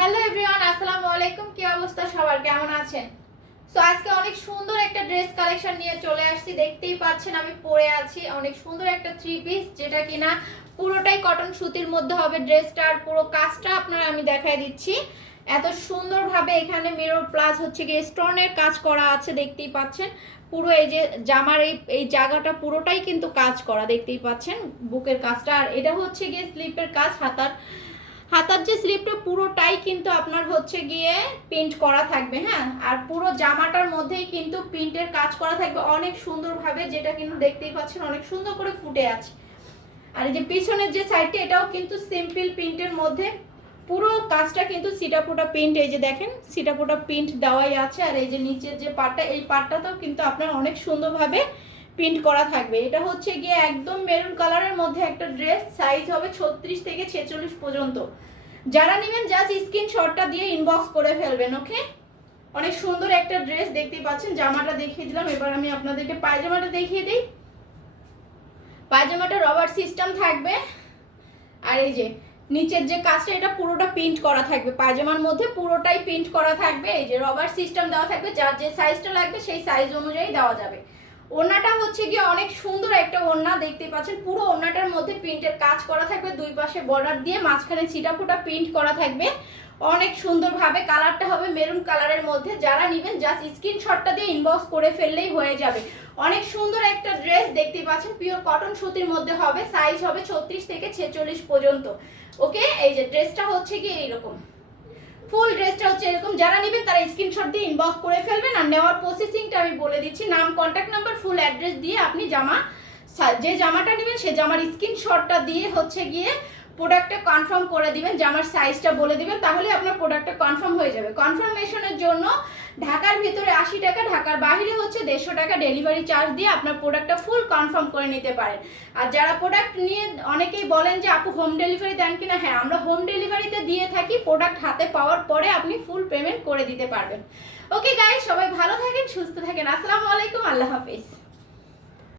Hello everyone, আসসালামু আলাইকুম। কি অবস্থা সবার, কেমন আছেন? সো আজকে অনেক সুন্দর একটা ড্রেস কালেকশন নিয়ে চলে আসছি। দেখতেই পাচ্ছেন আমি পরে আছি অনেক সুন্দর একটা থ্রি পিস, যেটা কিনা পুরোটাই কটন সুতির মধ্যে হবে। ড্রেসটার পুরো কাজটা আপনারা আমি দেখাই দিচ্ছি। এত সুন্দরভাবে এখানে মিরর প্লাস হচ্ছে কি স্টোনের কাজ করা আছে, দেখতেই পাচ্ছেন। পুরো এই যে জামার এই জায়গাটা পুরোটাই কিন্তু কাজ করা, দেখতেই পাচ্ছেন বুকের কাজটা। আর এটা হচ্ছে গিয়ে স্লিপের কাজ, হাতার হাতার যে স্লিপটা পুরোটাই কিন্তু আপনার হচ্ছে গিয়ে প্রিন্ট করা থাকবে। হ্যাঁ, আর পুরো জামাটার মধ্যেই কিন্তু প্রিন্টের কাজ করা থাকবে অনেক সুন্দরভাবে, যেটা কিন্তু দেখতেই পাচ্ছেন অনেক সুন্দর করে ফুটে আছে। আর এই যে পিছনের যে সাইডটা, এটাও কিন্তু সিম্পল প্রিন্টের মধ্যে পুরো কাজটা কিন্তু সিটাপোটা প্রিন্ট, এই যে দেখেন সিটাপোটা প্রিন্ট দেওয়াই আছে। আর এই যে নিচের যে পার্টটা, এই পার্টটাতেও কিন্তু আপনার অনেক সুন্দরভাবে প্রিন্ট করা থাকবে। এটা হচ্ছে গিয়ে একদম মেরুন কালারের মধ্যে একটা ড্রেস, সাইজ হবে 36 থেকে 46 পর্যন্ত। যারা নেবেন জাস্ট স্ক্রিনশটটা দিয়ে ইনবক্স করে ফেলবেন। ওকে, অনেক সুন্দর একটা ড্রেস দেখতেই পাচ্ছেন। জামাটা দেখিয়ে দিলাম, এবার আমি আপনাদেরকে পায়জামাটা দেখিয়ে দিই। পায়জামাটা রবার সিস্টেম থাকবে। আর এই যে নিচের যে কাজটা, এটা পুরোটা প্রিন্ট করা থাকবে, পায়জামার মধ্যে পুরোটাই প্রিন্ট করা থাকবে। এই যে রবার সিস্টেম দেওয়া থাকবে, যার যে সাইজটা লাগবে সেই সাইজ অনুযায়ী দেওয়া যাবে। ওড়নাটা হচ্ছে গিয়ে অনেক সুন্দর একটা ওড়না, দেখতে পাচ্ছেন পুরো ওড়নাটার মধ্যে প্রিন্টের কাজ করা থাকবে, দুই পাশে বর্ডার দিয়ে মাঝখানে ছিটাফোটা প্রিন্ট করা থাকবে অনেক সুন্দরভাবে। কালারটা হবে মেরুন কালারের মধ্যে। যারা নেবেন জাস্ট স্ক্রিনশটটা দিয়ে ইনবক্স করে ফেললেই হয়ে যাবে। অনেক সুন্দর একটা ড্রেস দেখতে পাচ্ছেন, পিওর কটন সুতির মধ্যে হবে, সাইজ হবে 36 থেকে 46 পর্যন্ত। ওকে, এই যে ড্রেসটা হচ্ছে কি এইরকম, ফুল ড্রেসটা হচ্ছে এরকম। যারা নেবেন তারা স্ক্রিনশট দিয়ে ইনবক্স করে ফেলবেন। আর নেওয়ার প্রসেসিংটা আমি বলে দিচ্ছি, নাম, কন্ট্যাক্ট নাম্বার, ফুল অ্যাড্রেস দিয়ে আপনি যে জামাটা নেবেন সে জামার স্ক্রিনশটটা দিয়ে হচ্ছে গিয়ে প্রোডাক্টটা কনফার্ম করে দিবেন, জামার সাইজটা বলে দিবেন, তাহলে আপনার প্রোডাক্টটা কনফার্ম হয়ে যাবে। কনফার্মেশনের জন্য ঢাকার ভিতরে 80 টাকা, ঢাকার বাইরে হচ্ছে 150 টাকা ডেলিভারি চার্জ দিয়ে আপনার প্রোডাক্টটা ফুল কনফার্ম করে নিতে পারেন। আর যারা প্রোডাক্ট নিয়ে অনেকেই বলেন যে আপু হোম ডেলিভারি দেন কিনা, হ্যাঁ আমরা হোম ডেলিভারিতে দিয়ে থাকি। প্রোডাক্ট হাতে পাওয়ার পরে আপনি ফুল পেমেন্ট করে দিতে পারবেন। ওকে গাইস, সবাই ভালো থাকেন, সুস্থ থাকেন। আসসালামু আলাইকুম, আল্লাহ হাফিজ।